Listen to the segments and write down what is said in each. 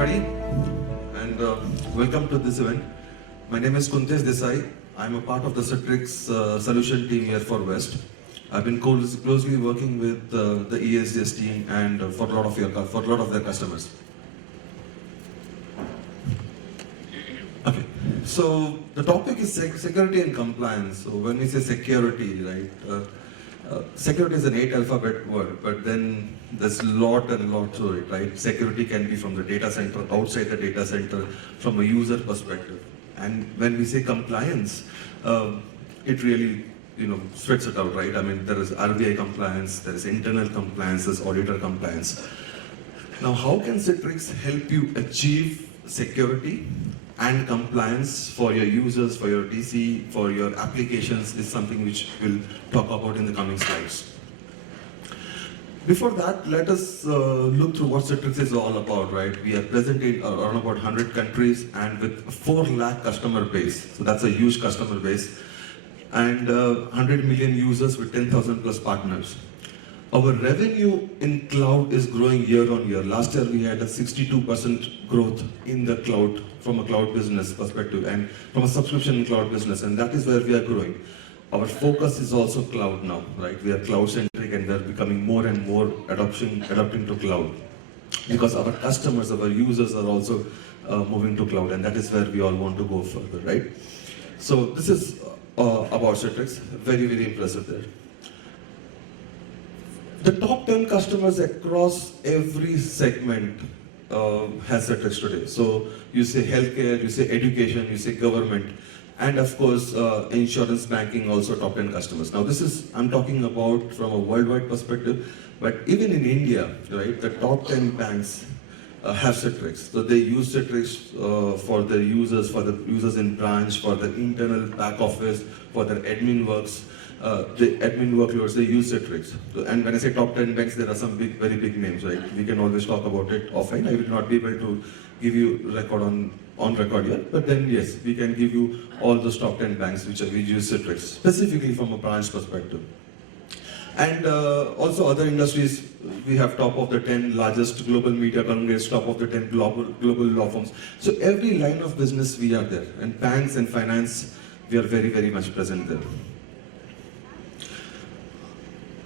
everybody, and welcome to this event. My name is Kuntesh Desai. I'm a part of the Citrix solution team here for West. I've been closely working with the ESGS team and for a lot of their customers. Okay, so the topic is security and compliance. So when we say security, right? Security is an 8-alphabet word, but then there's a lot to it, right? Security can be from the data center, outside the data center, from a user perspective. And when we say compliance, it really, spreads it out, right? I mean, there is RBI compliance, there is internal compliance, there's auditor compliance. Now, how can Citrix help you achieve security and compliance for your users, for your DC, for your applications is something which we'll talk about in the coming slides. Before that, let us look through what Citrix is all about, right? We are present in around about 100 countries and with 4 lakh customer base. So that's a huge customer base. And 100 million users with 10,000 plus partners. Our revenue in cloud is growing year on year. Last year we had a 62% growth in the cloud from a cloud business perspective and from a subscription cloud business, and that is where we are growing. Our focus is also cloud now, right? We are cloud centric and we are becoming more and more adapting to cloud because our customers, our users are also moving to cloud, and that is where we all want to go further, right? So this is about Citrix. Very, very impressive there. The top 10 customers across every segment has Citrix today. So you say healthcare, you say education, you say government, and of course insurance, banking, also top 10 customers. Now this is, I'm talking about from a worldwide perspective, but even in India, right, the top 10 banks have Citrix. So they use Citrix for the users in branch, for the internal back office, for their admin works. The admin workloads, they use Citrix. And when I say top 10 banks, there are some very big names, right? We can always talk about it offline. I will not be able to give you record on record here, but then yes, we can give you all those top 10 banks which use Citrix, specifically from a branch perspective. And also other industries, we have top of the 10 largest global media conglomerates, top of the 10 global law firms. So every line of business we are there, and banks and finance, we are very much present there.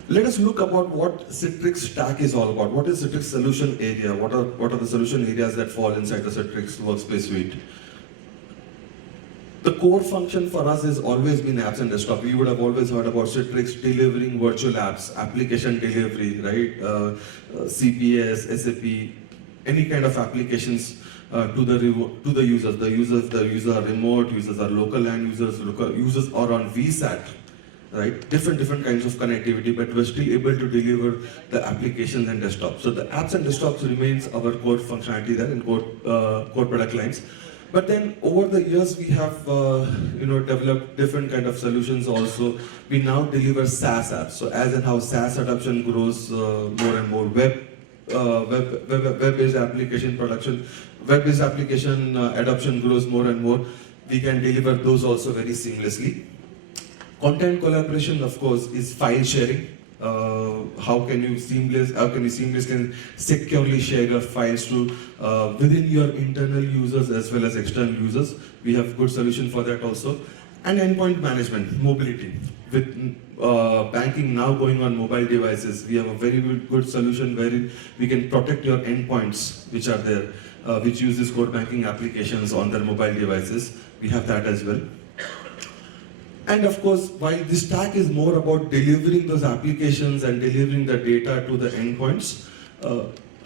Let us look about what Citrix stack is all about. What is Citrix solution area? What are the solution areas that fall inside the Citrix workspace suite? The core function for us has always been apps and desktop. You would have always heard about Citrix delivering virtual apps, application delivery, right? CPS, SAP, any kind of applications to the users. The users are remote, users are local LAN users, users are on VSAT. Right? Different kinds of connectivity, but we're still able to deliver the applications and desktops. So the apps and desktops remains our core functionality there in core product lines. But then over the years we have developed different kind of solutions also. We now deliver SaaS apps. So as and how SaaS adoption grows more and more, web-based application production, web-based application adoption grows more and more, we can deliver those also very seamlessly. Content collaboration, of course, is file sharing. How can you seamlessly and securely share your files to within your internal users as well as external users? We have good solution for that also. And endpoint management, mobility. With banking now going on mobile devices, we have a very good solution wherein we can protect your endpoints which are there, which use these core banking applications on their mobile devices. We have that as well. And of course, while this stack is more about delivering those applications and delivering the data to the endpoints,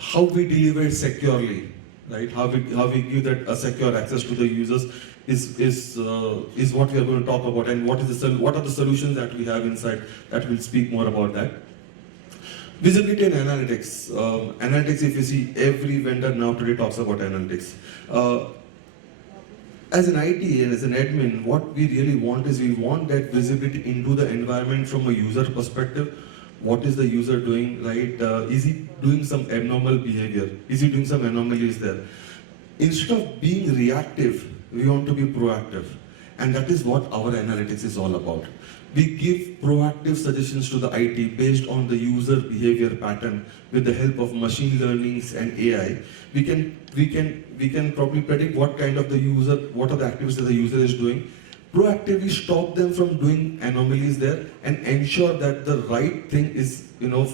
how we deliver it securely, right? How we give that a secure access to the users is what we are going to talk about, and what are the solutions that we have inside that will speak more about that. Visibility and analytics. Analytics, if you see, every vendor now today talks about analytics. As an IT and as an admin, what we really want is we want that visibility into the environment from a user perspective. What is the user doing, right? Is he doing some abnormal behavior? Is he doing some anomalies there? Instead of being reactive, we want to be proactive. And that is what our analytics is all about. We give proactive suggestions to the IT based on the user behavior pattern with the help of machine learnings and AI. We can probably predict what kind of the user, what are the activities that the user is doing, proactively stop them from doing anomalies there, and ensure that the right thing is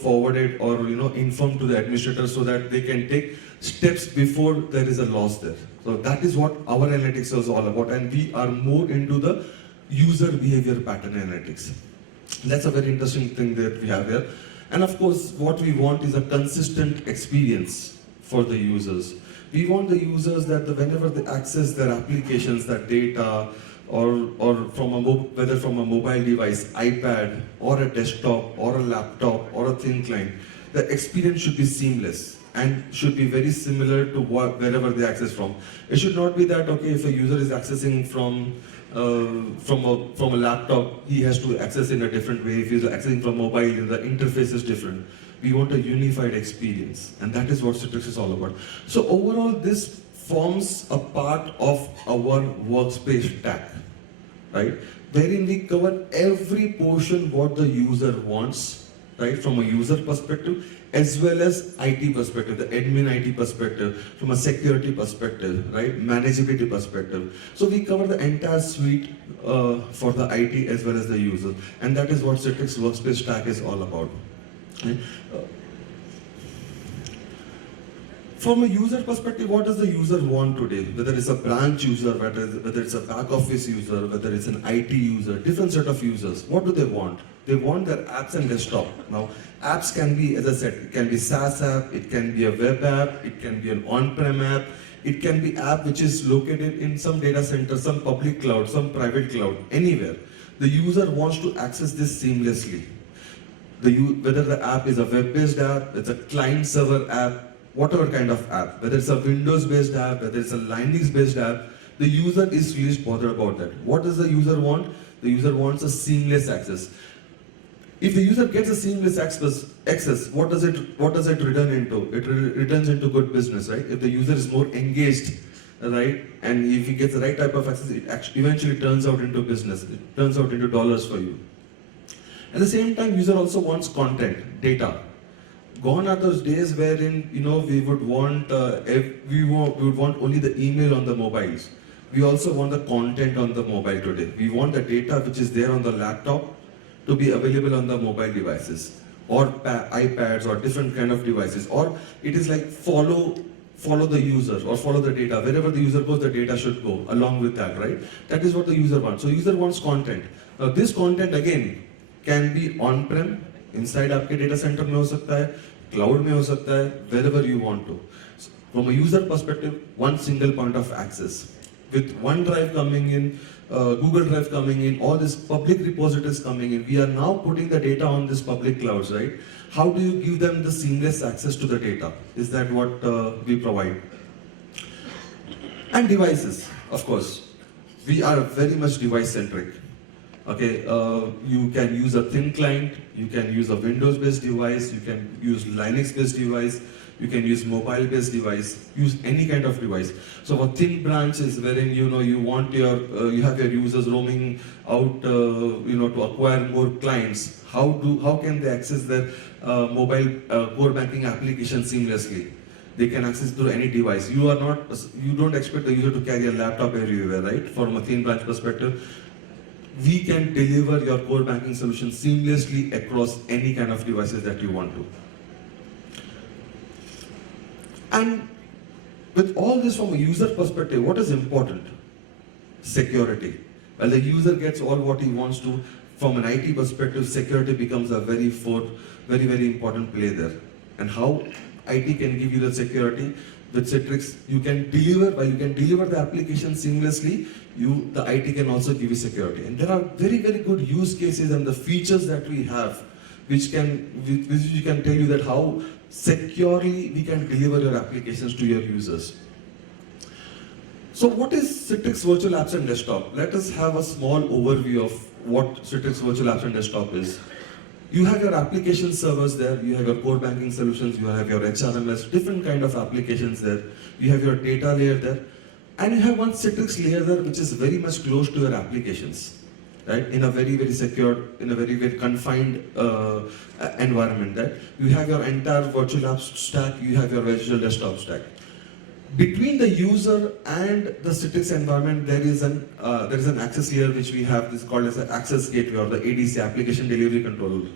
forwarded or informed to the administrator so that they can take steps before there is a loss there. So that is what our analytics is all about, and we are more into the user behavior pattern analytics. That's a very interesting thing that we have here. And of course, what we want is a consistent experience for the users. We want the users that whenever they access their applications, their data, or from whether from a mobile device, iPad, or a desktop, or a laptop, or a thin client, the experience should be seamless and should be very similar to wherever they access from. It should not be that, okay, if a user is accessing from a laptop, he has to access in a different way. If he's accessing from mobile, the interface is different. We want a unified experience, and that is what Citrix is all about. So overall, this forms a part of our workspace stack, right? Wherein we cover every portion what the user wants, right? From a user perspective, as well as IT perspective, the admin IT perspective, from a security perspective, right? Manageability perspective. So we cover the entire suite for the IT as well as the user. And that is what Citrix Workspace Stack is all about. Right? From a user perspective, what does the user want today? Whether it's a branch user, whether it's a back office user, whether it's an IT user, different set of users. What do they want? They want their apps and desktop. Now, apps can be, as I said, it can be SaaS app, it can be a web app, it can be an on-prem app, it can be app which is located in some data center, some public cloud, some private cloud, anywhere. The user wants to access this seamlessly. Whether the app is a web-based app, it's a client-server app, whatever kind of app, whether it's a Windows-based app, whether it's a Linux-based app, the user is least bothered about that. What does the user want? The user wants a seamless access. If the user gets a seamless access, what does it return into? It returns into good business, right? If the user is more engaged, right, and if he gets the right type of access, it eventually turns out into business. It turns out into dollars for you. At the same time, user also wants content, data. Gone are those days wherein we would want only the email on the mobiles. We also want the content on the mobile today. We want the data which is there on the laptop to be available on the mobile devices, or iPads, or different kind of devices. Or it is like follow the user, or follow the data. Wherever the user goes, the data should go along with that, right? That is what the user wants. So user wants content. Now this content again can be on-prem, inside आपके data center में हो सकता है, cloud में हो सकता है, wherever you want to. So, from a user perspective, one single point of access. With OneDrive coming in, Google Drive coming in, all these public repositories coming in, we are now putting the data on these public clouds, right? How do you give them the seamless access to the data? Is that what we provide? And devices, of course. We are very much device-centric. Okay, you can use a thin client, you can use a Windows-based device, you can use Linux-based device, you can use mobile-based device, use any kind of device. So a thin branch is wherein you want you have your users roaming out to acquire more clients. How can they access their mobile core banking application seamlessly? They can access through any device. You don't expect the user to carry a laptop everywhere, right? From a thin branch perspective, we can deliver your core banking solution seamlessly across any kind of devices that you want to. And with all this from a user perspective, what is important? Security. Well, the user gets all what he wants to. From an IT perspective, security becomes a very, very important play there. And how IT can give you the security? With Citrix, you can deliver the application seamlessly, the IT can also give you security. And there are very, very good use cases and the features that we have, which we can tell you that how securely we can deliver your applications to your users. So what is Citrix Virtual Apps and Desktop? Let us have a small overview of what Citrix Virtual Apps and Desktop is. You have your application servers there, you have your core banking solutions, you have your HRMS, different kind of applications there. You have your data layer there. And you have one Citrix layer there which is very much close to your applications, right? In a very, very secure, in a very, very confined environment. That you have your entire virtual apps stack, you have your virtual desktop stack. Between the user and the Citrix environment, there is an access layer which we have. This is called as the access gateway or the ADC, application delivery controller,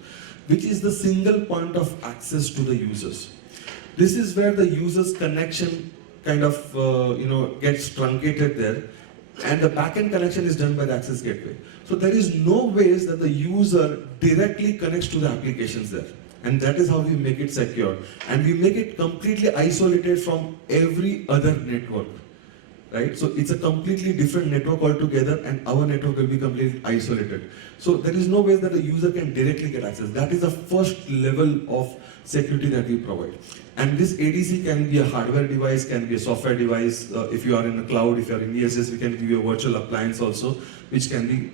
which is the single point of access to the users. This is where the user's connection kind of gets truncated there, and the backend connection is done by the access gateway. So there is no ways that the user directly connects to the applications there. And that is how we make it secure. And we make it completely isolated from every other network, right? So it's a completely different network altogether, and our network will be completely isolated. So there is no way that the user can directly get access. That is the first level of security that we provide. And this ADC can be a hardware device, can be a software device. If you are in the cloud, if you are in ESS, we can give you a virtual appliance also, which can be,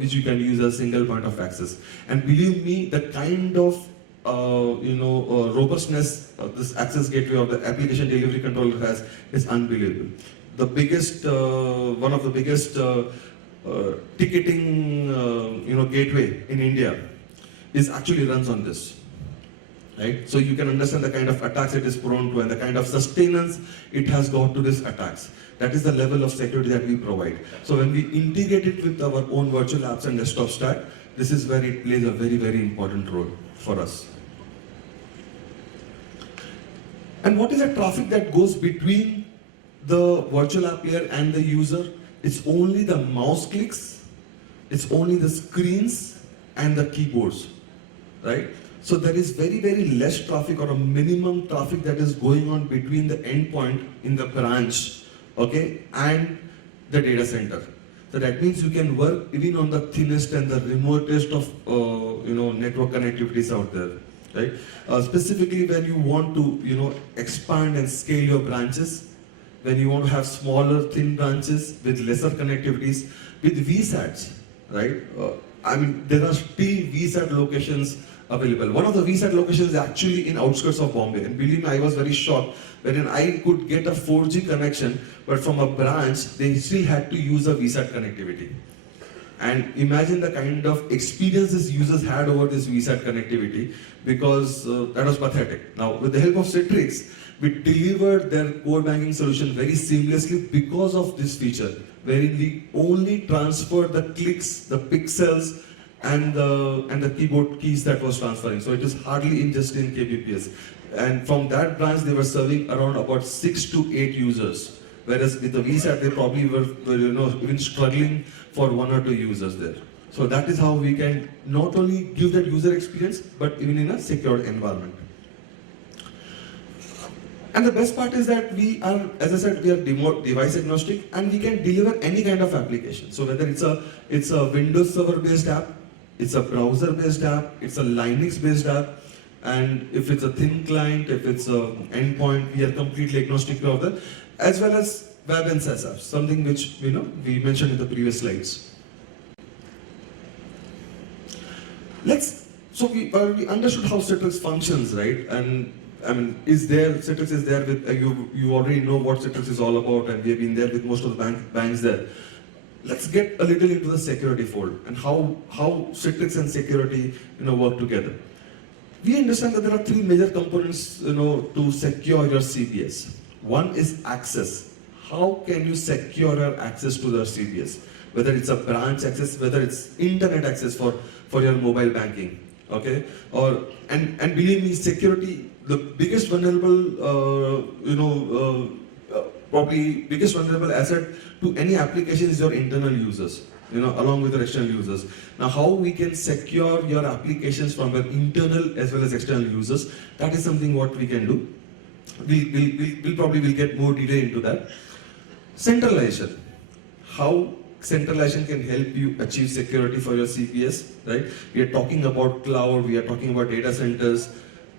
which you can use as a single point of access. And believe me, the kind of robustness this access gateway or the application delivery controller has is unbelievable. The biggest, one of the biggest ticketing, gateway in India is actually runs on this, right? So you can understand the kind of attacks it is prone to and the kind of sustenance it has got to these attacks. That is the level of security that we provide. So when we integrate it with our own virtual apps and desktop stack, this is where it plays a very, very important role for us. And what is the traffic that goes between the virtual app layer and the user? It's only the mouse clicks, it's only the screens and the keyboards, right? So there is very, very less traffic or a minimum traffic that is going on between the endpoint in the branch, okay, and the data center. So that means you can work even on the thinnest and the remotest of network connectivities out there. Right? Specifically when you want to expand and scale your branches, when you want to have smaller thin branches with lesser connectivities, with VSATs, right? There are still VSAT locations available. One of the VSAT locations is actually in outskirts of Bombay, and believe me, I was very shocked wherein I could get a 4G connection, but from a branch they still had to use a VSAT connectivity. And imagine the kind of experiences users had over this VSAT connectivity, because that was pathetic. Now, with the help of Citrix, we delivered their core banking solution very seamlessly because of this feature, wherein we only transferred the clicks, the pixels, and the keyboard keys that was transferring. So it is hardly in just in kbps. And from that branch, they were serving around about 6 to 8 users. Whereas with the VSAT, they probably were even struggling for 1 or 2 users there. So that is how we can not only give that user experience, but even in a secure environment. And the best part is that we are, as I said, we are device agnostic, and we can deliver any kind of application. So whether it's a Windows Server based app, it's a browser based app, it's a Linux based app, and if it's a thin client, if it's an endpoint, we are completely agnostic of that, as well as web and SaaS apps, something which we mentioned in the previous slides. So we understood how Citrix functions, right? And Citrix is there with you already know what Citrix is all about, and we have been there with most of the banks there. Let's get a little into the security fold and how Citrix and security work together. We understand that there are 3 major components to secure your CBS. One is access. How can you secure your access to the CBS? Whether it's a branch access, whether it's internet access for your mobile banking, okay? And believe me, security, the biggest vulnerable, probably biggest vulnerable asset to any application is your internal users, along with your external users. Now, how we can secure your applications from your internal as well as external users, that is something what we can do. We'll probably get more detail into that. Centralization. How centralization can help you achieve security for your CPS, right? We are talking about cloud, we are talking about data centers,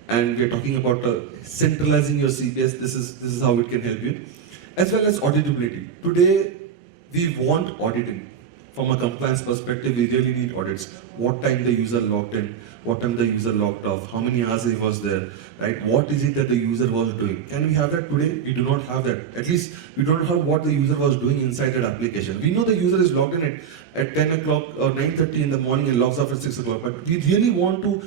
and we are talking about centralizing your CPS. This is how it can help you. As well as auditability. Today, we want auditing. From a compliance perspective, we really need audits. What time the user logged in, what time the user logged off, how many hours he was there, right? What is it that the user was doing? Can we have that today? We do not have that. At least we don't have what the user was doing inside that application. We know the user is logged in at 10 o'clock or 9:30 in the morning and logs off at 6 o'clock, but we really want to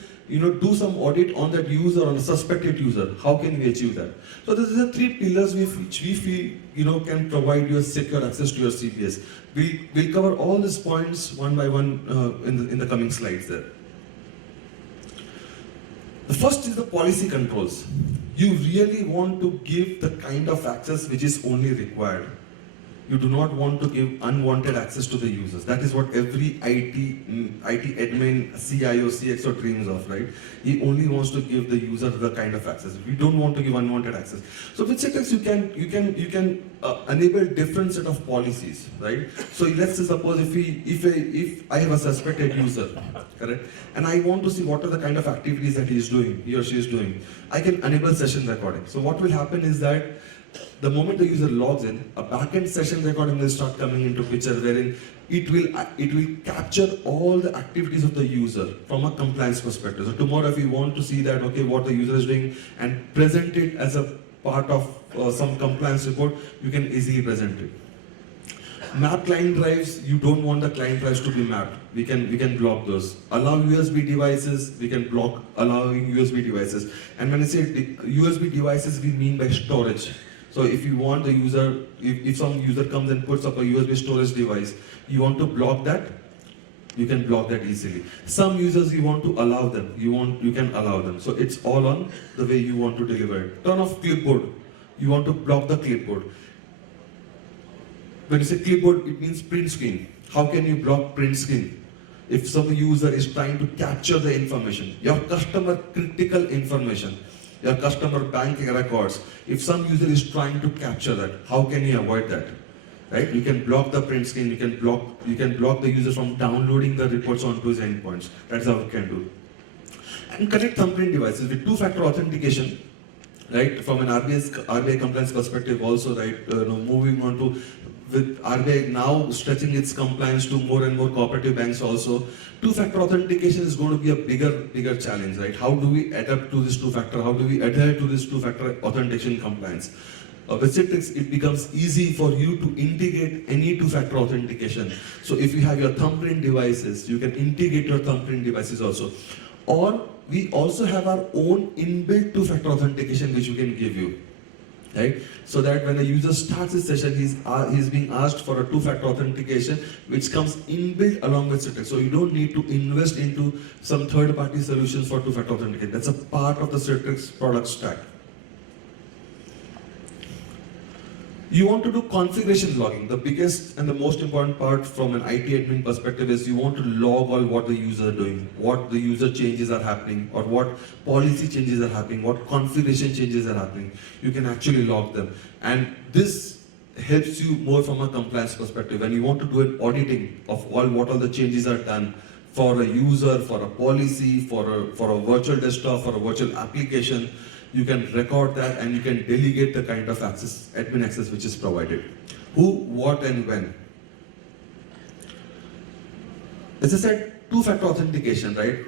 do some audit on that user, on a suspected user. How can we achieve that? So this is the three pillars which we feel can provide you a secure access to your CPS. We'll cover all these points one by one in the coming slides there. The first is the policy controls. You really want to give the kind of access which is only required. You do not want to give unwanted access to the users. That is what every IT admin, CIO, CXO dreams of, right? He only wants to give the user the kind of access. We don't want to give unwanted access. So with Citrix, you can enable different set of policies, right? So let's say suppose if I have a suspected user, correct, and I want to see what are the kind of activities that he or she is doing, I can enable session recording. So what will happen is that the moment the user logs in, a backend session recording will start coming into picture, wherein it will capture all the activities of the user from a compliance perspective. So tomorrow, if you want to see that, okay, what the user is doing and present it as a part of some compliance report, you can easily present it. Map client drives, you don't want the client drives to be mapped. We can block those. Allow USB devices, we can block allowing USB devices. And when I say USB devices, we mean by storage. So if you want the user, if some user comes and puts up a USB storage device, you want to block that, you can block that easily. Some users you want to allow them, you can allow them. So it's all on the way you want to deliver it. Turn off clipboard, you want to block the clipboard. When you say clipboard, it means print screen. How can you block print screen? If some user is trying to capture the information, your customer critical information, your customer banking records, if some user is trying to capture that, how can you avoid that? Right? You can block the print screen, you can block the user from downloading the reports onto his endpoints. That's how we can do. And connect thumbprint devices with two-factor authentication, right? From an RBI compliance perspective also, right? Moving on to with RBI now stretching its compliance to more and more cooperative banks also, two-factor authentication is going to be a bigger challenge, right? How do we adapt to this two-factor? How do we adhere to this two-factor authentication compliance? With Citrix, it becomes easy for you to integrate any two-factor authentication. So if you have your thumbprint devices, you can integrate your thumbprint devices also. Or we also have our own inbuilt two-factor authentication which we can give you. Right? So that when a user starts his session, he's being asked for a two-factor authentication which comes inbuilt along with Citrix. So you don't need to invest into some third-party solutions for two-factor authentication. That's a part of the Citrix product stack. You want to do configuration logging. The biggest and the most important part from an IT admin perspective is you want to log all what the user is doing, what the user changes are happening, or what policy changes are happening, what configuration changes are happening. You can actually log them. And this helps you more from a compliance perspective. When you want to do an auditing of what all the changes are done for a user, for a policy, for a virtual desktop, for a virtual application, you can record that and you can delegate the kind of access, admin access which is provided. Who, what, and when. As I said, two-factor authentication, right?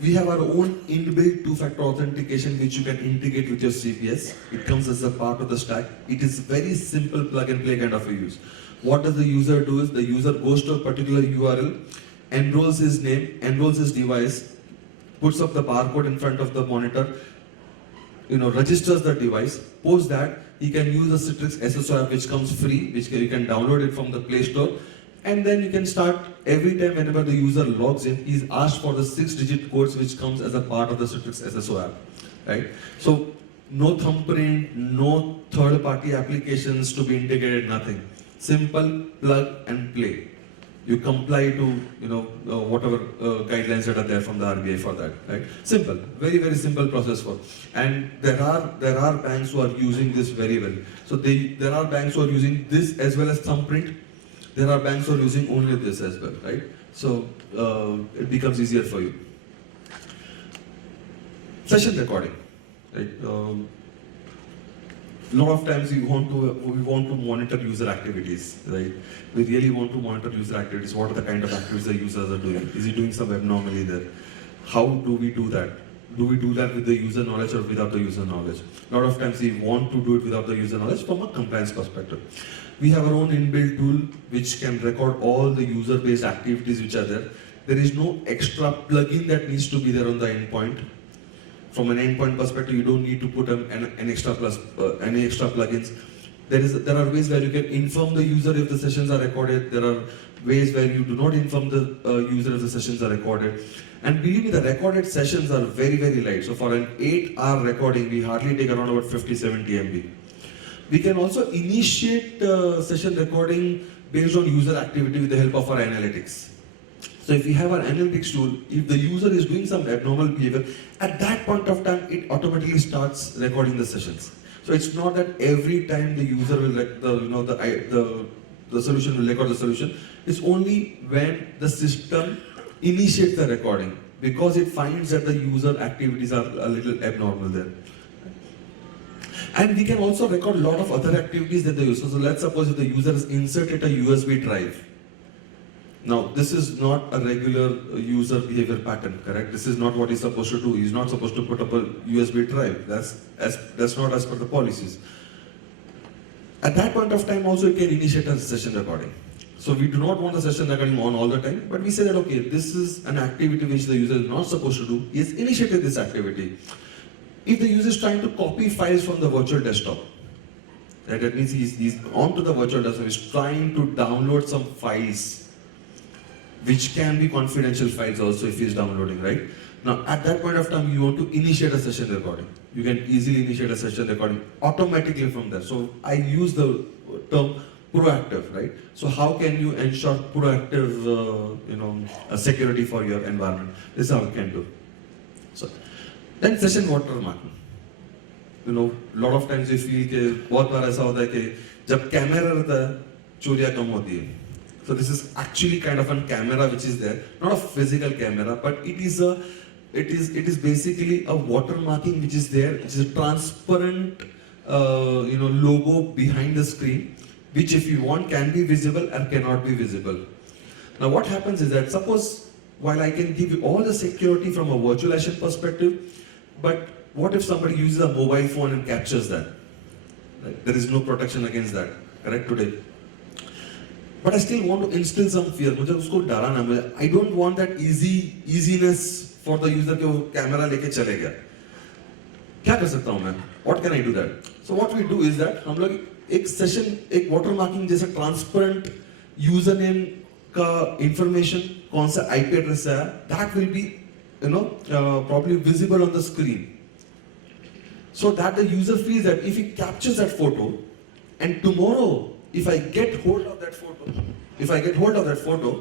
We have our own inbuilt two-factor authentication which you can integrate with your CPS. It comes as a part of the stack. It is very simple plug-and-play kind of a use. What does the user do is the user goes to a particular URL, enrolls his name, enrolls his device, puts up the barcode in front of the monitor, registers the device. Post that, he can use the Citrix SSO app which comes free, which you can download it from the Play Store. And then you can start every time whenever the user logs in, he's asked for the 6-digit codes which comes as a part of the Citrix SSO app, right? So no thumbprint, no third-party applications to be integrated, nothing. Simple plug and play. You comply to whatever guidelines that are there from the RBI for that, right? Simple, very, very simple process for. And there are banks who are using this very well. So there are banks who are using this as well as thumbprint. There are banks who are using only this as well, right? So it becomes easier for you. Session recording, right? A lot of times we want to monitor user activities, right? We really want to monitor user activities. What are the kind of activities the users are doing? Is he doing some abnormally there? how do we do that? Do we do that with the user knowledge or without the user knowledge? A lot of times we want to do it without the user knowledge from a compliance perspective. We have our own inbuilt tool which can record all the user-based activities which are there. There is no extra plugin that needs to be there on the endpoint. From an endpoint perspective, you don't need to put an extra any extra plugins. There are ways where you can inform the user if the sessions are recorded. There are ways where you do not inform the user if the sessions are recorded. And believe me, the recorded sessions are very, very light. So for an 8-hour recording, we hardly take around about 50-70 MB. We can also initiate session recording based on user activity with the help of our analytics. So if we have our analytics tool, if the user is doing some abnormal behavior, at that point of time, it automatically starts recording the sessions. So it's not that every time the user will the solution will record the solution. It's only when the system initiates the recording because it finds that the user activities are a little abnormal there. And we can also record a lot of other activities that the user. So let's suppose if the user has inserted a USB drive. Now, this is not a regular user behavior pattern, correct? This is not what he's supposed to do. He's not supposed to put up a USB drive. That's not as per the policies. At that point of time also, you can initiate a session recording. So we do not want the session recording on all the time, but we say that, okay, this is an activity which the user is not supposed to do. He has initiated this activity. If the user is trying to copy files from the virtual desktop, right, that means he's onto the virtual desktop, he's trying to download some files, which can be confidential files also if he's downloading, right? Now, at that point of time, you want to initiate a session recording. You can easily initiate a session recording automatically from there. So I use the term proactive, right? So how can you ensure proactive, security for your environment? This is how you can do. So then session watermarking. Lot of times we feel कि बहुत बार ऐसा होता है कि जब camera रहता है चोरियां कम होती है. So this is actually kind of a camera which is there, not a physical camera, but it is basically a watermarking which is there, which is a transparent logo behind the screen, which if you want can be visible and cannot be visible. Now what happens is that suppose while I can give you all the security from a virtualization perspective, but what if somebody uses a mobile phone and captures that? Right? There is no protection against that, correct today? But I still want to instill some fear. मुझे उसको डराना मुझे. I don't want that easiness for the user कि वो camera लेके चले गया. क्या कर सकता हूँ मैं? What can I do that? So what we do is that हम लोग एक सेशन एक watermarking जैसा transparent username का information कौन सा IP address है that will be probably visible on the screen. So that the user feels that if he captures that photo and tomorrow if I get hold of that photo,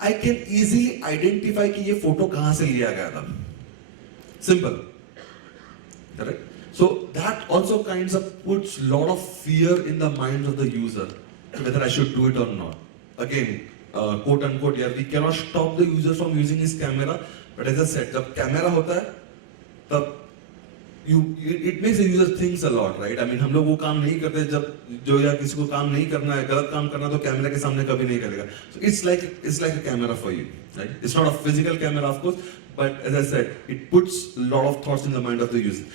I can easily identify कि ये photo कहाँ से लिया गया था. Simple, correct? So that also kinds of puts lot of fear in the minds of the user whether I should do it or not. Again, quote unquote, yeah, we cannot stop the user from using his camera, but as I said, जब camera होता है, तब it makes the user thinks a lot, right? I mean, हम लोग वो काम नहीं करते जब जो या किसी को काम नहीं करना है, गलत काम करना तो कैमरा के सामने कभी नहीं करेगा. So it's like a camera for you, right? It's not a physical camera, of course, but as I said, it puts a lot of thoughts in the mind of the user.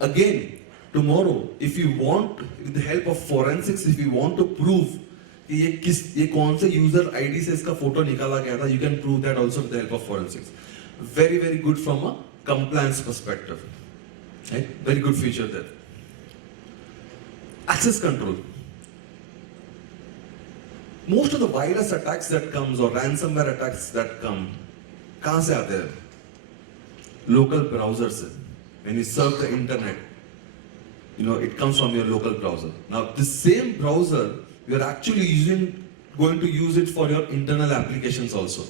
Again, tomorrow, if you want, with the help of forensics, if you want to prove कि ये कौन से user ID से इसका photo निकाला गया था, you can prove that also with the help of forensics. Very, very good from a compliance perspective. Right? Very good feature there. Access control. Most of the virus attacks that comes or ransomware attacks that come, कहाँ से आते हैं? Local browser से. When you surf the internet, it comes from your local browser. Now, this same browser, you are actually going to use it for your internal applications also.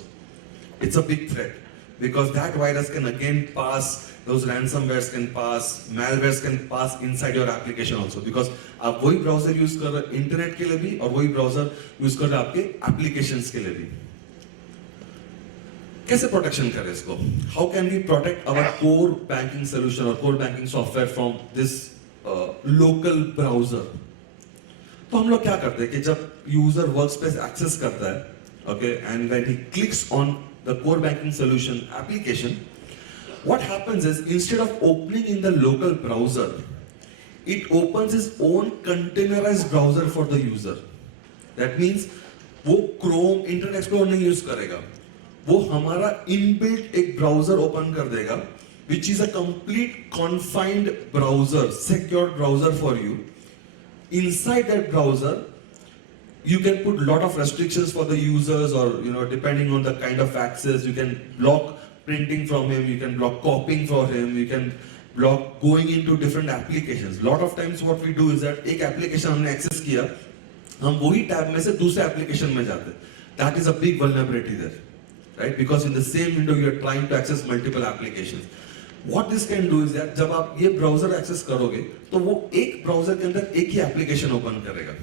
It's a big threat because that virus can again pass. Those ransomwares can pass, malwares can pass inside your application also because आप वही browser use कर रहे internet के लिए भी और वही browser use कर रहे आपके applications के लिए भी. कैसे protection करें इसको? How can we protect our core banking solution or core banking software from this local browser? तो हम लोग क्या करते हैं कि जब user workspace access करता है, okay, and when he clicks on the core banking solution application, What happens is, instead of opening in the local browser, it opens its own containerized browser for the user. That means वो Chrome, Internet Explorer नहीं use करेगा, वो हमारा inbuilt एक browser open कर देगा, which is a complete confined browser, secure browser for you. Inside that browser, you can put lot of restrictions for the users, or depending on the kind of access, you can block printing from him, you can block copying for him, you can block going into different applications. Lot of times what we do is that एक application हमने access किया, हम वही tab में से दूसरे application में जाते. That is a big vulnerability there, right? Because in the same window you are trying to access multiple applications. What this can do is that जब आप ये browser access करोगे, तो वो एक browser के अंदर एक ही application open करेगा.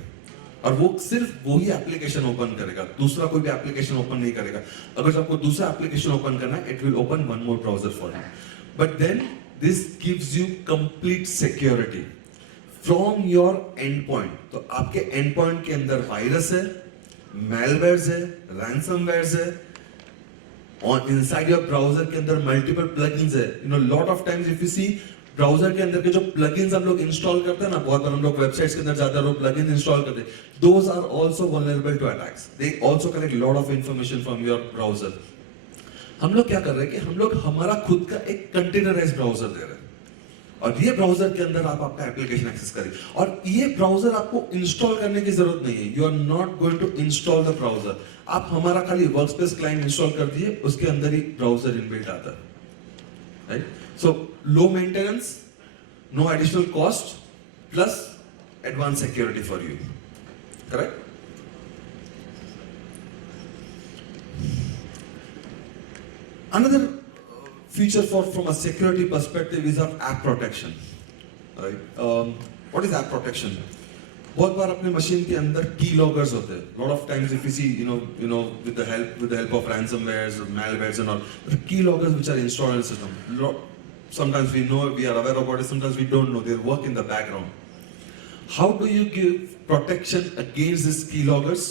और वो सिर्फ वही एप्लीकेशन ओपन करेगा, दूसरा कोई भी एप्लीकेशन ओपन नहीं करेगा. अगर आपको दूसरा एप्लीकेशन ओपन करना है, it will open one more browser for you. But then this gives you complete security from your endpoint. तो आपके एंड पॉइंट के अंदर वायरस है, मैलवेयर्स है, रैंसमवेयर्स है, और इनसाइड योर ब्राउजर के अंदर मल्टीपल प्लगइन्स है. Lot of times if you see browser के अंदर के जो प्लगइन्स हम लोग इंस्टॉल करते हैं ना, बहुत बार हम लोग वेबसाइट्स के अंदर जाते हैं, लोग प्लगइन्स इंस्टॉल करते हैं, those are also vulnerable to attacks. They also collect lot of information from your browser. हम लोग क्या कर रहे हैं कि हम लोग हमारा खुद का एक कंटेनराइज्ड ब्राउजर दे रहे हैं, और ये ब्राउजर के अंदर आप आपका एप्लीकेशन एक्सेस करें. और ये ब्राउजर आपको इंस्टॉल करने की जरूरत नहीं है. You are not going to install the browser. आप हमारा खाली वर्कस्पेस क्लाइंट इंस्टॉल कर दिए, उसके अंदर ही ब्राउजर इनबिल्ट आता है, right? So low maintenance, no additional cost, plus advanced security for you. Correct? Another feature from a security perspective is of app protection. Right? What is app protection? बहुत बार अपने machine के अंदर की loggers होते हैं. Lot of times if you see, with the help of ransomwares or malwares and all, the key loggers which are installed in the system. Sometimes we know, we are aware about it, sometimes we don't know. They work in the background. How do you give protection against these keyloggers?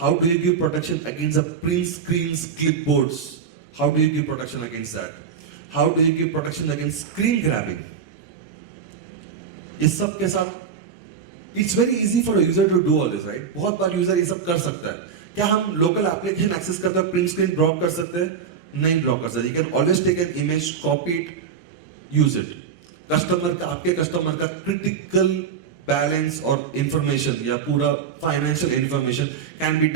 How do you give protection against the print screens, clipboards? How do you give protection against that? How do you give protection against screen grabbing? इस सब के साथ, it's very easy for a user to do all this, right? बहुत बार user ये सब कर सकता है. क्या हम local application access करते हैं, print screen drop कर सकते हैं? नहीं ब्लॉक कर सकते. You can always take an image, copy it, use it. Customer का, आपके कस्टमर का क्रिटिकल बैलेंस और इंफॉर्मेशन या पूरा financial information can be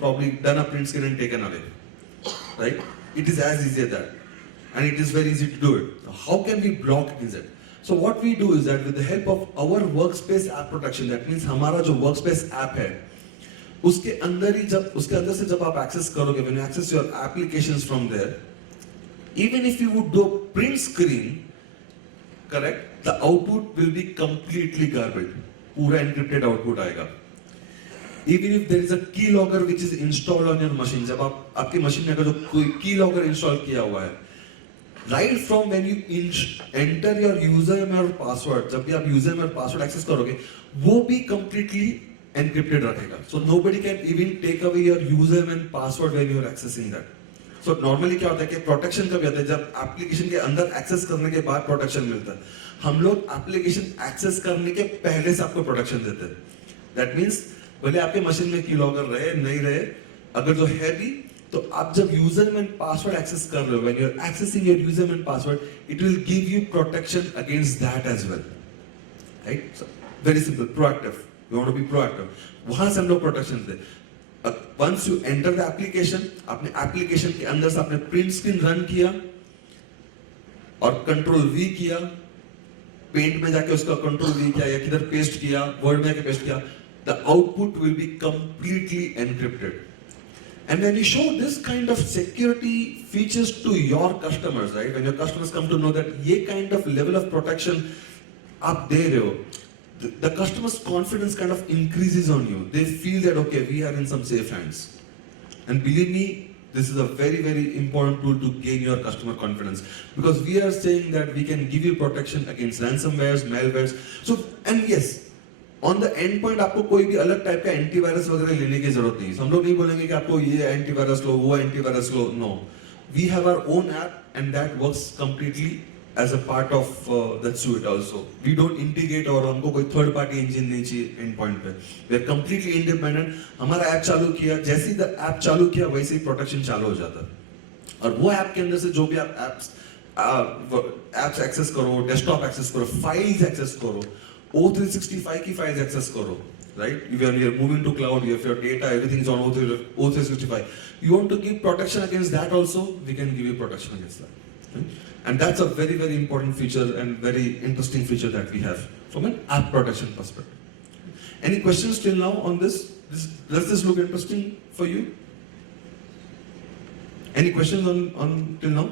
probably done a print screen and taken away, right? It is as easy as that, and it is very easy to do it. So how can we block against it? So what we do is that with the help of our workspace app protection, that means हमारा जो workspace app है, उसके अंदर से जब आप access करोगे, when you access your applications from there, even if you would do a print screen, correct, the output will be completely garbage. पूरा encrypted output आएगा. Even if there is a keylogger which is installed on your machine, जब आपकी machine में अगर जो कोई keylogger install किया हुआ है, right from when you enter your username और password, जब भी आप username और password access करोगे, वो भी completely encrypted रहेगा. So nobody can even take away your username and password when you are accessing that. So normally क्या होता है कि protection कब आता है, जब application के अंदर access करने के बाद protection मिलता है. हम लोग application access करने के पहले से आपको protection देते हैं. That means भले आपके मशीन में keylogger रहे नहीं रहे, अगर जो है भी, तो आप जब username and password access कर रहे हो, when you are accessing your username and password, it will give you protection against that as well. Right? So very simple, proactive. We want to be proactive. वहां से हम लोग protection they. Once you enter the application, अपने application के अंदर से आपने print screen run किया और कंट्रोल वी किया, पेंट में जाके उसका कंट्रोल वी किया या किधर पेस्ट किया, वर्ड में जाके पेस्ट किया, the output will be completely encrypted. And when you show this kind of security features to your customers, right? When your customers come to know that ये kind of level of protection आप दे रहे हो, the customer's confidence kind of increases on you. They feel that, okay, we are in some safe hands. And believe me, this is a very, very important tool to gain your customer confidence. Because we are saying that we can give you protection against ransomwares, malwares. So, and yes, on the endpoint आपको कोई भी अलग type का antivirus वगैरह लेने की जरूरत नहीं है. हम लोग नहीं बोलेंगे कि आपको ये एंटीवायरस लो, वो antivirus low. No. We have our own app and that works completely as a part of that suite also. We don't integrate और हमको कोई third party engine नहीं चाहिए endpoint पे. We are completely independent. हमारा app चालू किया, जैसे ही ऐप चालू किया वैसे ही प्रोटेक्शन चालू हो जाता है. और वो ऐप के अंदर से जो भी आप एप्स एक्सेस करो, डेस्कटॉप एक्सेस करो, फाइल्स एक्सेस करो, O365 की फाइल्स एक्सेस करो, right? If you are moving to cloud, you have your data, everything is on O365. You want to give protection against that also, we can give you protection against that. Right? And that's a very, very important feature and very interesting feature that we have from an app protection perspective. Any questions till now on this? Does this look interesting for you? Any questions on till now?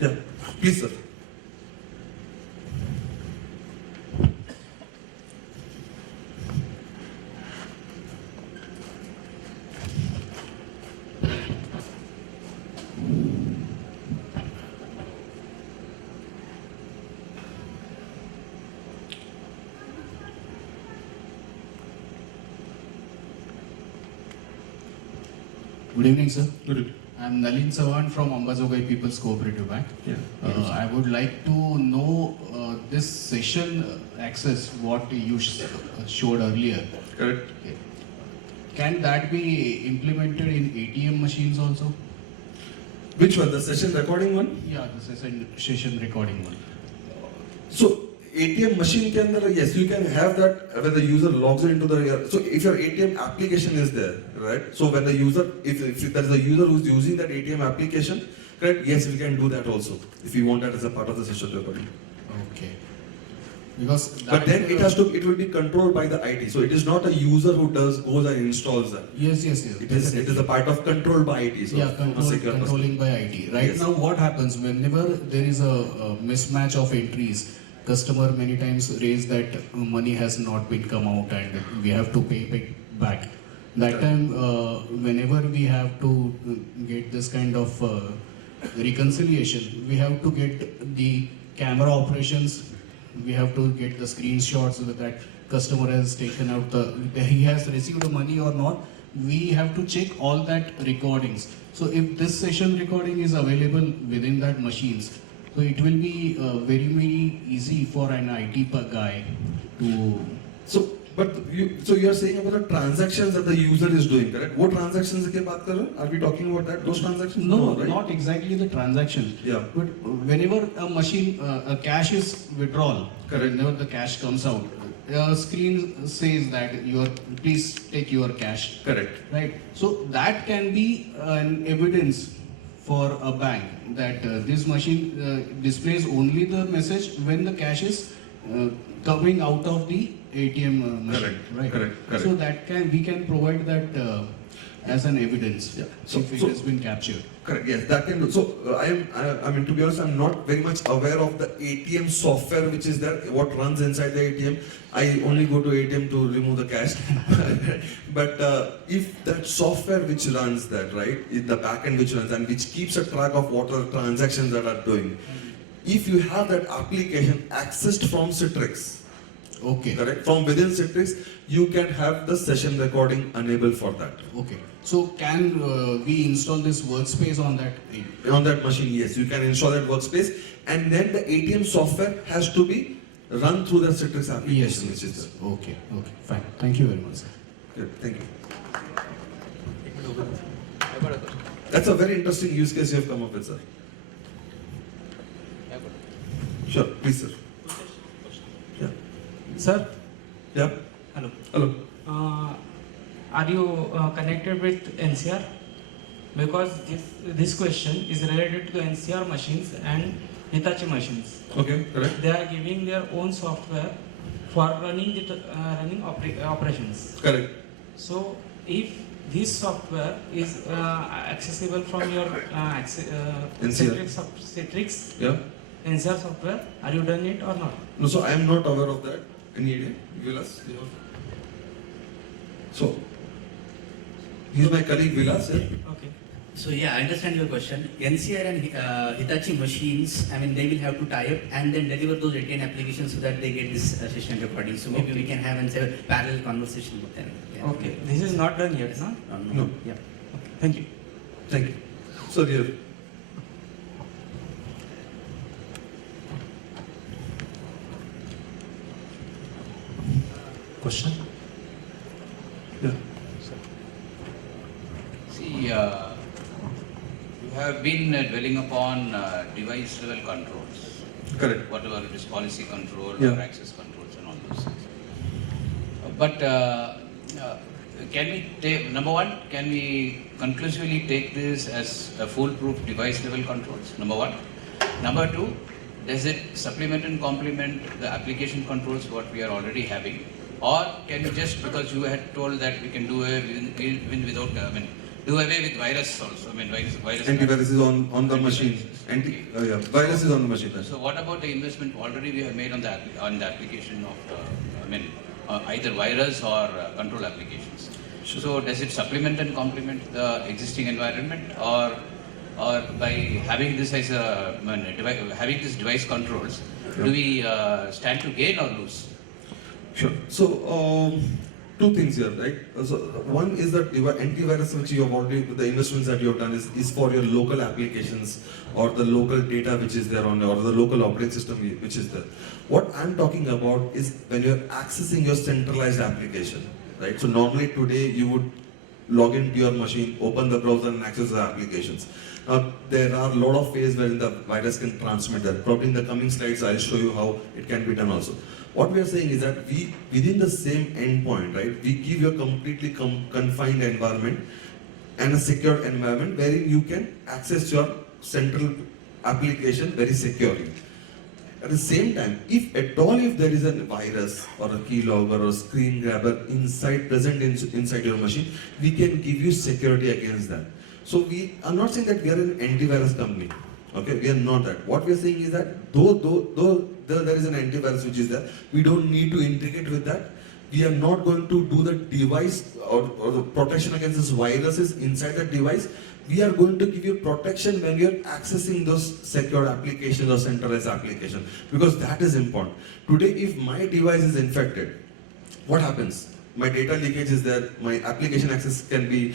Yeah, please, sir. Good evening, sir. Good evening. I'm Nalin Sawan from Ambazogai People's Cooperative Bank. Yeah. I would like to know this session access, what you showed earlier. Correct. Okay. Can that be implemented in ATM machines also? Which one? The session recording one? Yeah, the session recording one. So ATM machine के अंदर, yes, you can have that when the user logs into the. So if your ATM application is there, right? So when the user, if there is a user who's using that ATM application, correct? Yes, we can do that also if you want that as a part of the session recording. Okay. Because But then it will be controlled by the IT. So it is not a user who goes and installs that. Yes. It is a part of controlled by IT. So Yeah, controlling by IT. Right Yes. now, what happens whenever there is a mismatch of entries? Customer many times raise that money has not been come out and we have to pay back. That time, whenever we have to get this kind of reconciliation, we have to get the camera operations. We have to get the screenshots that customer has taken out he has received the money or not. We have to check all that recordings. So if this session recording is available within that machines, so it will be very easy for an IT guy to. So you are saying about the transactions that the user is doing, correct? What transactions के बात कर रहे हो? Are we talking about that? Those transactions? No, right? not exactly the transaction. Yeah. But whenever a machine, a cash is withdrawal, Correct. whenever the cash comes out, a screen says that please take your cash. Correct. Right. So that can be an evidence for a bank that this machine displays only the message when the cash is coming out of the ATM machine. Correct. Right. Correct. So that we can provide that as an evidence Yeah. if it has been captured. Correct. Yes, that can do. So I mean, to be honest, I'm not very much aware of the ATM software which is there, what runs inside the ATM. I only go to ATM to remove the cash. But if that software which runs that, right, in the backend which runs and which keeps a track of what are the transactions that are doing, if you have that application accessed from Citrix, Okay. correct, from within Citrix, you can have the session recording enabled for that. Okay. So can we install this workspace on that? On that machine, yes, you can install that workspace, and then the ATM software has to be run through the Citrix application, which is there. Okay. Fine. Thank you very much, sir. Good, thank you. That's a very interesting use case you have come up with, sir. Sure, please, sir. Yeah. Sir, Yeah. hello. Hello. Are you connected with NCR? Because this question is related to the NCR machines and Hitachi machines. Okay, correct. They are giving their own software for running operations. Correct. So, if this software is accessible from your NCR. Citrix Yeah. NCR software, are you done it or not? No, so I am not aware of that. Any idea? Vilas? So, he's my colleague Vilas. Yeah? Okay. So yeah, I understand your question. NCR and Hitachi machines, I mean, they will have to tie up and then deliver those ATN applications so that they get this session recording. So maybe we can have a parallel conversation with them. Yeah. Okay. This is not done yet, no? No. Yeah. Okay. Thank you. Thank you. So here. Question? Yeah. See, you have been dwelling upon device level controls, Correct. whatever it is, policy control Yeah. or access controls and all those things. But can we take, number one, can we conclusively take this as a foolproof device level controls? Number one. Number two, does it supplement and complement the application controls what we are already having? Or can we just, because you had told that we can do away even without, do away with virus also, virus. Antivirus is on the machine. Yeah. Virus is on the machine. So what about the investment already we have made on the application of either virus or control applications? So does it supplement and complement the existing environment, or by having this as a having this device controls, do we stand to gain or lose? Sure. So, two things here, right? So, one is that antivirus, which you have already, the investments that you have done is for your local applications or the local data which is there on, or the local operating system which is there. What I'm talking about is when you're accessing your centralized application, right? So, normally today you would log into your machine, open the browser and access the applications. Now, there are a lot of ways wherein the virus can transmit that. Probably in the coming slides, I'll show you how it can be done also. What we are saying is that we, within the same endpoint, right, we give you a completely confined environment and a secure environment wherein you can access your central application very securely. At the same time, if at all if there is a virus or a keylogger or a screen grabber present inside your machine, we can give you security against that. So we are not saying that we are an antivirus company. Okay, we are not that. What we are saying is that though there is an antivirus which is there, we don't need to integrate with that. We are not going to do the device or the protection against these viruses inside the device. We are going to give you protection when you are accessing those secure applications or centralized applications, because that is important. Today, if my device is infected, what happens? My data leakage is there, my application access can be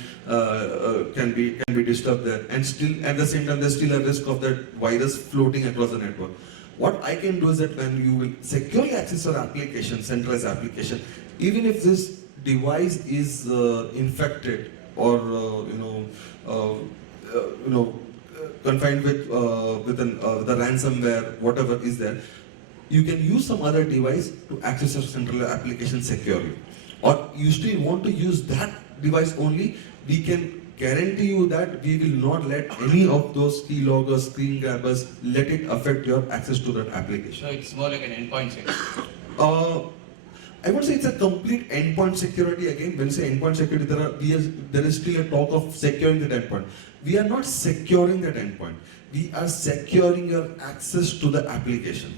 disturbed there, and still at the same time there's still a risk of that virus floating across the network. What I can do is that when you will securely access your application, centralized application, even if this device is infected or confined with the ransomware, whatever is there, you can use some other device to access your central application securely. Or you still want to use that device only, we can guarantee you that we will not let any of those keyloggers, screen grabbers, let it affect your access to that application. So it's more like an endpoint security. I would say it's a complete endpoint security. Again, when you say endpoint security, there is still a talk of securing that endpoint. We are not securing that endpoint. We are securing your access to the application.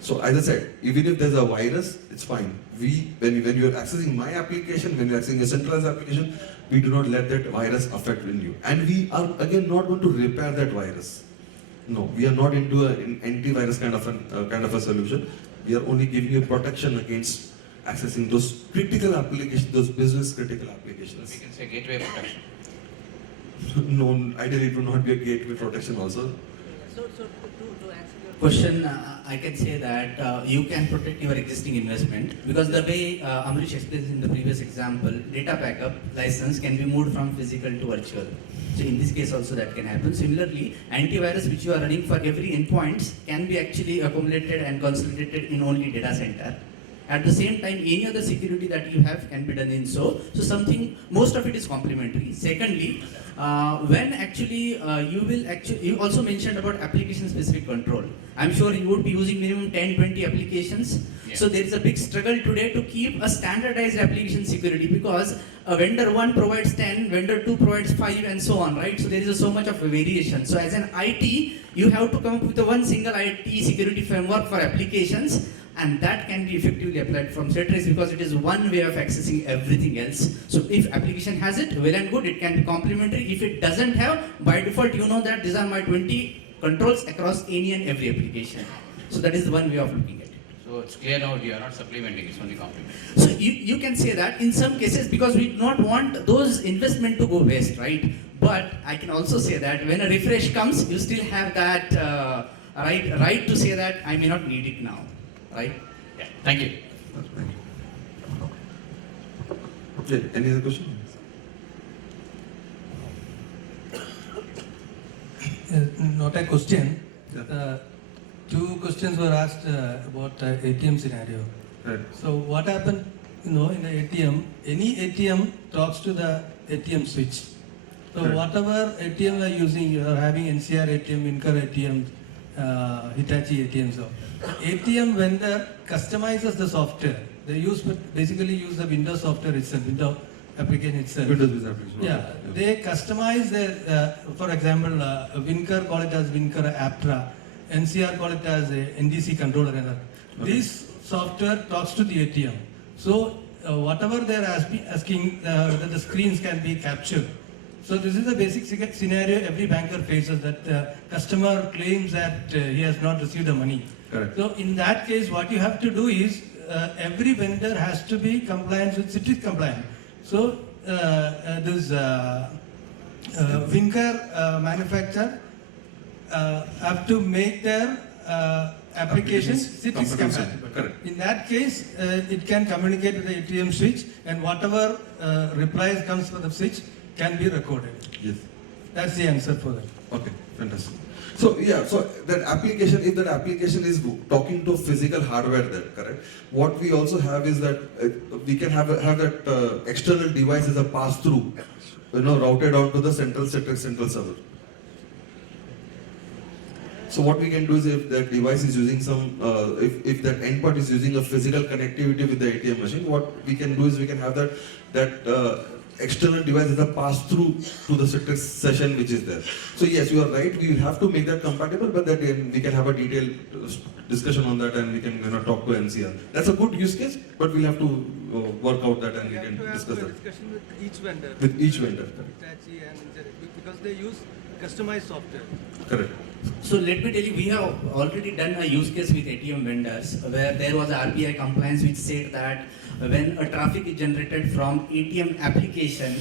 So as I said, even if there's a virus, it's fine. When you're accessing my application, when you're accessing a centralized application, we do not let that virus affect you. And we are again not going to repair that virus. No, we are not into an antivirus kind of a solution. We are only giving you protection against accessing those critical applications, those business critical applications. We can say gateway protection. No, ideally it will not be a gateway protection also. So to answer your question, I can say that you can protect your existing investment, because the way Amrish explained in the previous example, data backup license can be moved from physical to virtual. So in this case also that can happen. Similarly, antivirus which you are running for every endpoints can be actually accumulated and consolidated in only data center. At the same time, any other security that you have can be done in so something, most of it is complementary. Secondly, when actually you also mentioned about application specific control. I'm sure you would be using minimum 10-20 applications. Yeah. So there is a big struggle today to keep a standardized application security, because vendor 1 provides 10, vendor 2 provides 5, and so on, right? So there is so much of a variation. So as an IT, you have to come up with one single IT security framework for applications, and that can be effectively applied from Cetrace, because it is one way of accessing everything else. So if application has it, well and good, it can be complementary. If it doesn't have, by default you know that these are my 20 controls across any and every application. So that is the one way of looking at it. So it's clear now you are not supplementing, it's only complementing. So you can say that in some cases, because we do not want those investment to go waste, right? But I can also say that when a refresh comes, you still have that right to say that I may not need it now, right? Yeah, thank you. Yeah, any other question? Not a question. Yeah. Two questions were asked about ATM scenario. Right. So what happened, in the ATM, any ATM talks to the ATM switch. So Correct. whatever ATM are using, you are having NCR ATM, Wincor ATM, Hitachi ATM. So ATM vendor customizes the software. They basically use the Windows software itself, Windows application itself. Windows based application. Yeah, they customize their, for example, Wincor call it as Wincor Aptra, NCR call it as a NDC controller. Okay. This software talks to the ATM. So whatever they're asking, whether the screens can be captured. So this is the basic scenario every banker faces, that customer claims that he has not received the money. Correct. So in that case, what you have to do is every vendor has to be compliant with Citrix compliant. So this Wincor manufacturer have to make their applications Citrix compatible. Correct. In that case, it can communicate with the ATM switch, and whatever replies comes from the switch can be recorded. Yes. That's the answer for that. Okay, fantastic. So yeah, so that application, if that application is talking to physical hardware there, correct? What we also have is that we can have that external device as a pass-through, routed out to the central server. So what we can do is, if that device is using some, if that endpoint is using a physical connectivity with the ATM machine, what we can do is we can have that external device as a pass-through to the Citrix session which is there. So yes, you are right, we have to make that compatible, but that we can have a detailed discussion on that, and we can talk to NCR. That's a good use case, but we'll have to work out that, and we can discuss that. Discussion with each vendor. With each vendor. Hitachi and because they use customized software. Correct. So let me tell you, we have already done a use case with ATM vendors where there was a RBI compliance which said that when a traffic is generated from ATM application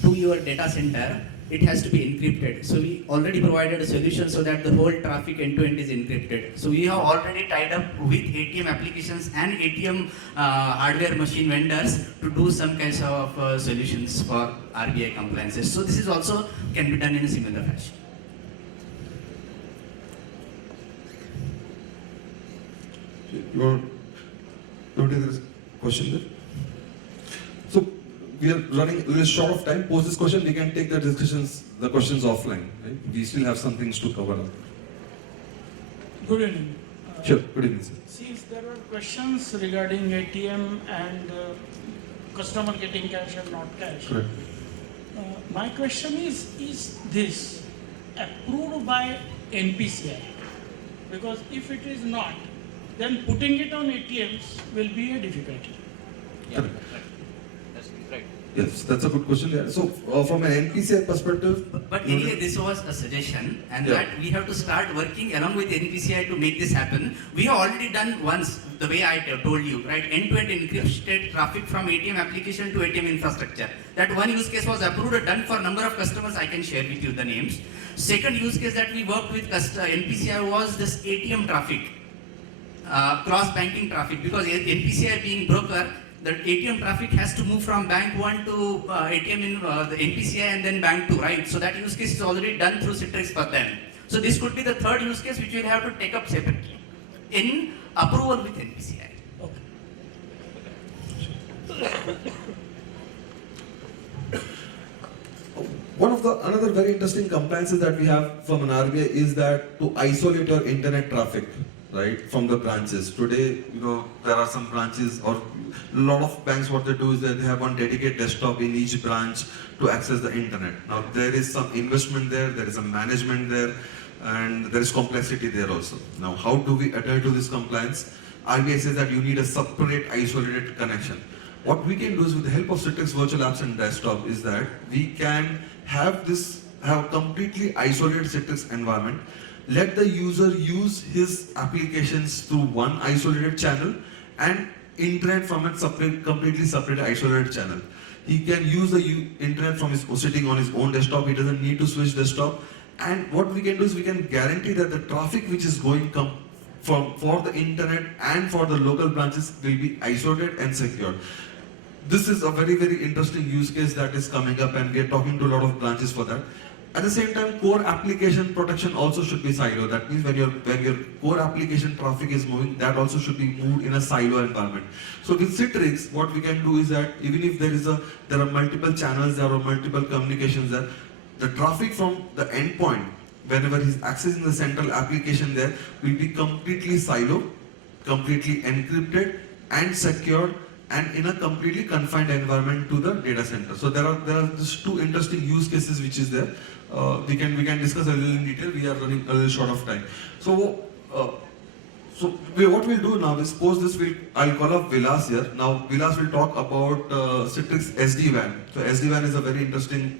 to your data center, it has to be encrypted. So we already provided a solution so that the whole traffic end-to-end is encrypted. So we have already tied up with ATM applications and ATM hardware machine vendors to do some kinds of solutions for RBI compliances. So this is also can be done in a similar fashion. You want to take this question there? So we are running a little short of time. Post this question, we can take the questions offline. Right? We still have some things to cover up. Good evening. Sure, good evening, sir. Since there were questions regarding ATM and customer getting cash and not cash, Correct. my question is this approved by NPCI? Because if it is not, then putting it on ATMs will be a difficulty. Yeah, right. That's right. Yes, that's a good question. Yeah. So from an NPCI perspective, But anyway, this was a suggestion, and Yeah. that we have to start working along with NPCI to make this happen. We have already done once, the way I told you, right? End-to-end encrypted traffic from ATM application to ATM infrastructure. That one use case was approved, done for a number of customers. I can share with you the names. Second use case that we worked with NPCI was this ATM traffic, cross-banking traffic, because NPCI being broker, the ATM traffic has to move from bank 1 to ATM in the NPCI and then bank 2, right? So that use case is already done through Citrix for them. So this could be the third use case which we'll have to take up separately in approval with NPCI. one of the another very interesting compliances that we have from an RBI is that to isolate your internet traffic, right, from the branches. Today, there are some branches, or a lot of banks, what they do is that they have one dedicated desktop in each branch to access the internet. Now, there is some investment there is a management there, and there is complexity there also. Now, how do we adhere to this compliance? RBI says that you need a separate, isolated connection. What we can do is, with the help of Citrix Virtual Apps and Desktop, is that we can have completely isolated Citrix environment. Let the user use his applications through one isolated channel and interact from a completely separate isolated channel. He can use the internet from his sitting on his own desktop. He doesn't need to switch desktop. And what we can do is we can guarantee that the traffic which is going for the internet and for the local branches will be isolated and secured. This is a very, very interesting use case that is coming up, and we are talking to a lot of branches for that. At the same time, core application protection also should be silo. That means when your core application traffic is moving, that also should be moved in a silo environment. So with Citrix, what we can do is that even if there are multiple channels, there are multiple communications there, the traffic from the endpoint, whenever he's accessing the central application there, will be completely silo, completely encrypted and secured, and in a completely confined environment to the data center. So there are just two interesting use cases which is there. We can discuss a little in detail. We are running a little short of time. So what we'll do now is post this. I'll call up Vilas here. Now Vilas will talk about Citrix SD-WAN. So SD-WAN is a very interesting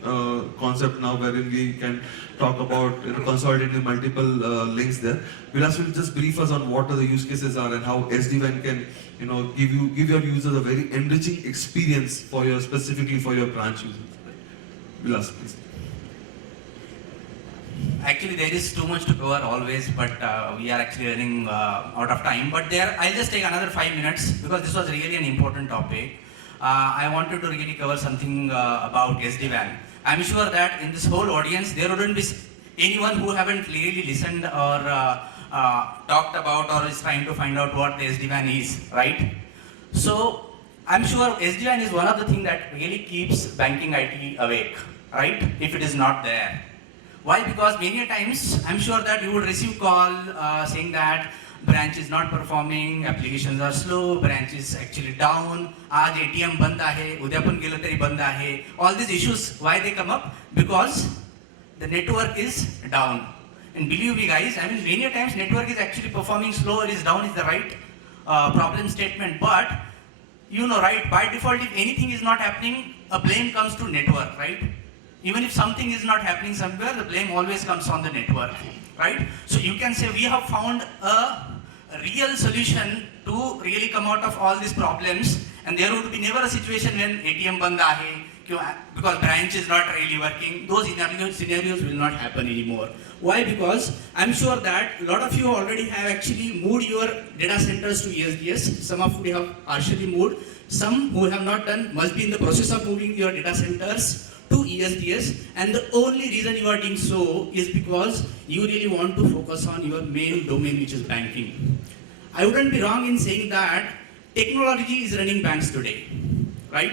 concept now, wherein we can talk about consolidating multiple links there. Vilas will just brief us on what the use cases are and how SD-WAN can give your users a very enriching experience specifically for your branch users. Vilas, please. Actually, there is too much to cover always, but we are actually running out of time. But I'll just take another 5 minutes because this was really an important topic. I wanted to really cover something about SD-WAN. I'm sure that in this whole audience, there wouldn't be anyone who haven't really listened or talked about or is trying to find out what the SD-WAN is, right? So I'm sure SD-WAN is one of the things that really keeps banking IT awake, right? If it is not there. Why? Because many times, I'm sure that you would receive call saying that branch is not performing, applications are slow, branch is actually down, aaj ATM band aahe, udya pan gelo tari band aahe. All these issues, why they come up? Because the network is down. And believe me guys, I mean many times network is actually performing slow or is down is the right problem statement. But you know, right, by default if anything is not happening, a blame comes to network, right? Even if something is not happening somewhere, the blame always comes on the network, right? So you can say we have found a real solution to really come out of all these problems, and there would be never a situation when ATM band aahe, because branch is not really working. Those scenarios will not happen anymore. Why? Because I'm sure that a lot of you already have actually moved your data centers to ESDS. Some of you have partially moved. Some who have not done must be in the process of moving your data centers to ESDS, and the only reason you are doing so is because you really want to focus on your main domain, which is banking. I wouldn't be wrong in saying that technology is running banks today, right?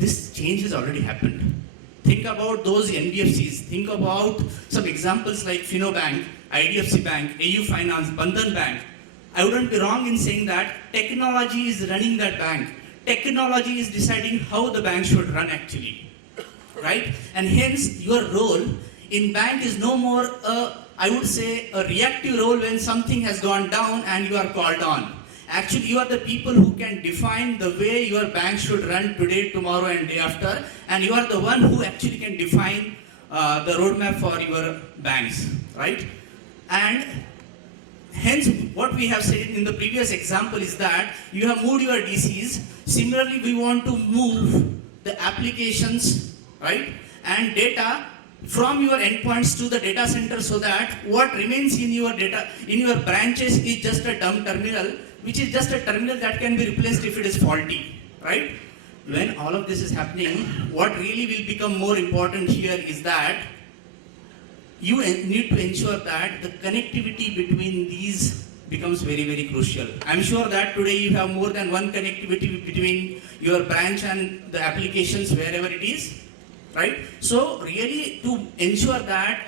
This change has already happened. Think about those NBFCs. Think about some examples like FinoBank, IDFC Bank, AU Finance, Bandhan Bank. I wouldn't be wrong in saying that technology is running that bank. Technology is deciding how the bank should run actually. Right? And hence your role in bank is no more I would say a reactive role when something has gone down and you are called on. Actually, you are the people who can define the way your bank should run today, tomorrow and day after, and you are the one who actually can define the roadmap for your banks, right? And hence what we have said in the previous example is that you have moved your DCs. Similarly, we want to move the applications, right, and data from your endpoints to the data center, so that what remains in your data, in your branches is just a dumb terminal, which is just a terminal that can be replaced if it is faulty, right? When all of this is happening, what really will become more important here is that you need to ensure that the connectivity between these becomes very, very crucial. I'm sure that today you have more than one connectivity between your branch and the applications wherever it is. Right? So really to ensure that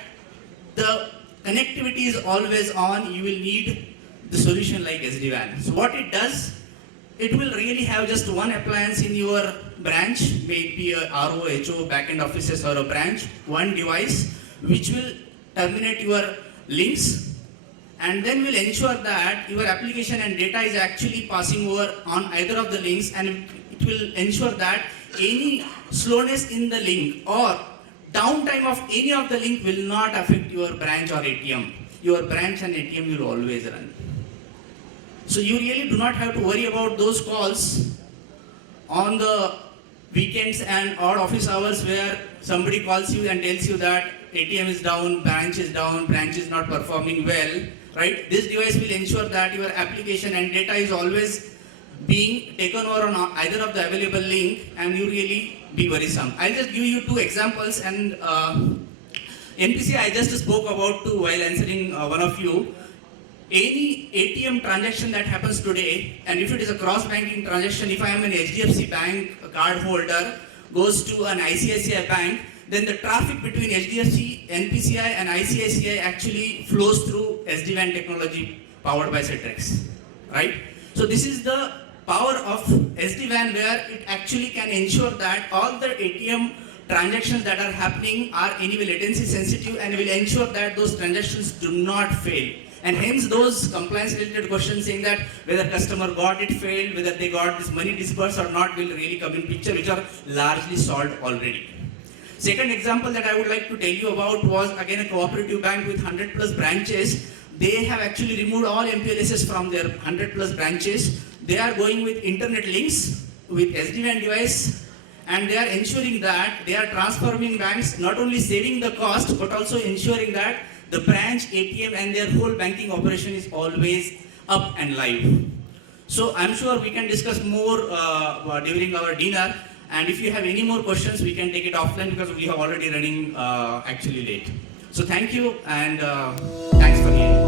the connectivity is always on, you will need the solution like SD-WAN. So what it does, it will really have just one appliance in your branch, maybe a RO, HO, backend offices or a branch, one device which will terminate your links, and then will ensure that your application and data is actually passing over on either of the links, and it will ensure that any slowness in the link or downtime of any of the link will not affect your branch or ATM. Your branch and ATM will always run. So you really do not have to worry about those calls on the weekends and odd office hours where somebody calls you and tells you that ATM is down, branch is not performing well, right? This device will ensure that your application and data is always being taken over on either of the available link, and you really be worrisome. I'll just give you 2 examples, and NPC I just spoke about too while answering one of you. Any ATM transaction that happens today, and if it is a cross-banking transaction, if I am an HDFC bank card holder, goes to an ICICI bank, then the traffic between HDFC, NPCI and ICICI actually flows through SD-WAN technology powered by Citrix, right? So this is the power of SD-WAN, where it actually can ensure that all the ATM transactions that are happening are anyway latency sensitive and will ensure that those transactions do not fail. And hence those compliance related questions saying that whether customer got it failed, whether they got this money disbursed or not will really come in picture, which are largely solved already. Second example that I would like to tell you about was again a cooperative bank with 100+ branches. They have actually removed all MPLSs from their 100+ branches. They are going with internet links with SD-WAN device, and they are ensuring that they are transforming banks, not only saving the cost but also ensuring that the branch, ATM and their whole banking operation is always up and live. So I'm sure we can discuss more during our dinner, and if you have any more questions we can take it offline because we are already running actually late. So thank you, and thanks for hearing.